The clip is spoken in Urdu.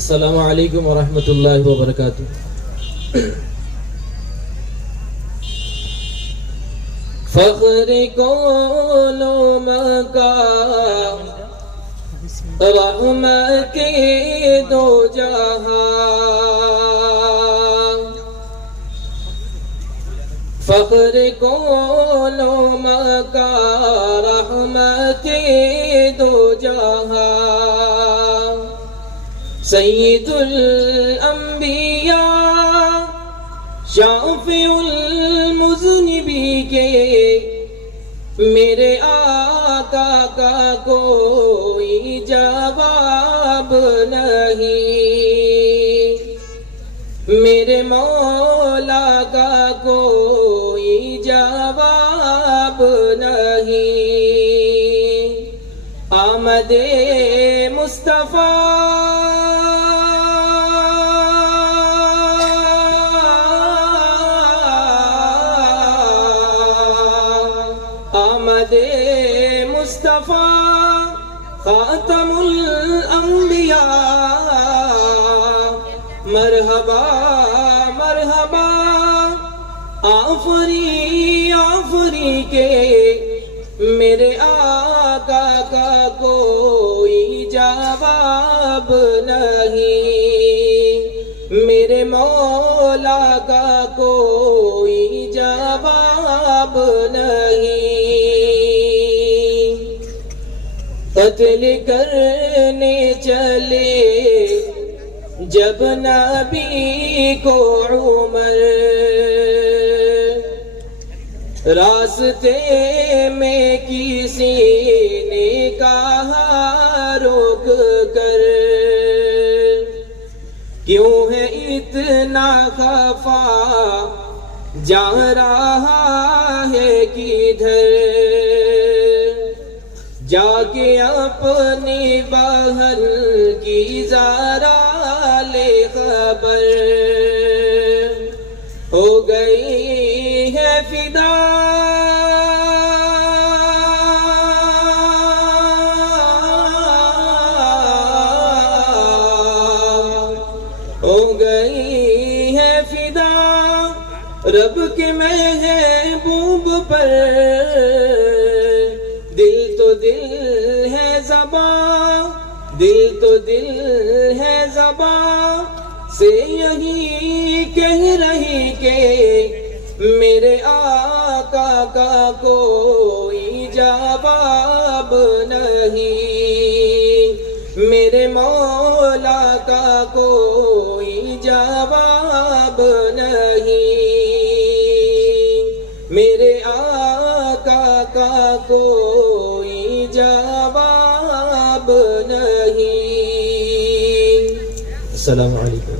السلام علیکم ورحمۃ اللہ وبرکاتہ۔ فخر کولوم کا رحمت دو جہاں، فخر کولوم کا رحمت دو جہاں، سید الانبیاء شافع المذنبی کے میرے آقا کا کوئی جواب نہیں، میرے مولا کا کوئی جواب نہیں، آمد مصطفیٰ آمد مصطفیٰ خاتم الانبیاء، مرحبا مرحبا آفری آفری کے میرے آقا کا کوئی جواب نہیں، میرے مولا کا کوئی جواب نہیں، قتل کرنے چلے جب نبی کو عمر، راستے میں کسی نے کہا روک کر، کیوں ہے اتنا خفا جا رہا ہے کدھر، جا کے اپنی بہن کی ذرا لے خبر، ہو گئی ہے فدا ہو گئی ہے فدا رب کے محبوب پر، دل تو دل ہے زباں، دل تو دل ہے زباں سے یہی کہہ رہی کہ میرے آقا کا کوئی جواب نہیں، میرے مولا کا کوئی جواب نہیں، میرے آقا کا کوئی جواب نہیں۔ السلام علیکم۔